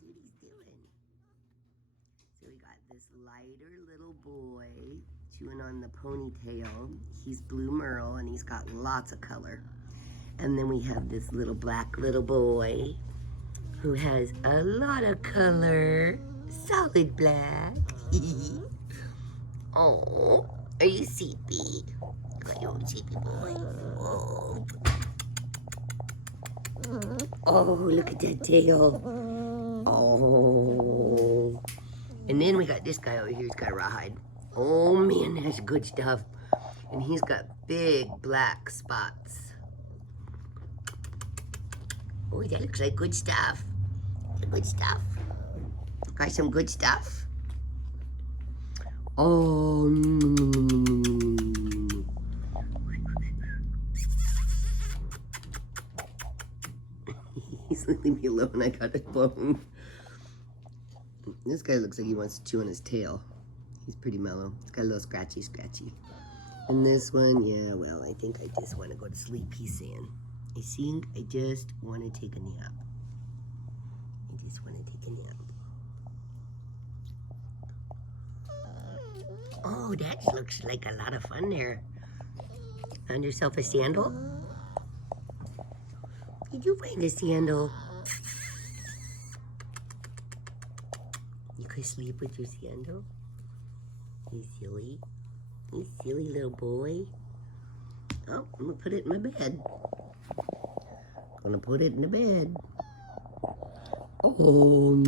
duty's doing? So we got this lighter little boy chewing on the ponytail. He's Blue Merle and he's got lots of color. And then we have this little black little boy who has a lot of color. Solid black. Oh, are you sleepy? Got your own sleepy boy. Oh. Oh, look at that tail. Oh. And then we got this guy over here. He's got a rawhide. Oh man, that's good stuff. And he's got big black spots. Oh, that looks like good stuff. Good stuff. Got some good stuff. Oh. He's leaving me alone. I got a bone. This guy looks like he wants to chew on his tail. He's pretty mellow. It's got a little scratchy. And this one, yeah, well, I think I just want to go to sleep, he's saying. I think I just want to take a nap. I just want to take a nap. Oh, that looks like a lot of fun there. Found yourself a sandal? Did you find a sandal? You could sleep with your sandal? You silly. You silly little boy. Oh, I'm gonna put it in my bed. Gonna put it in the bed. Oh.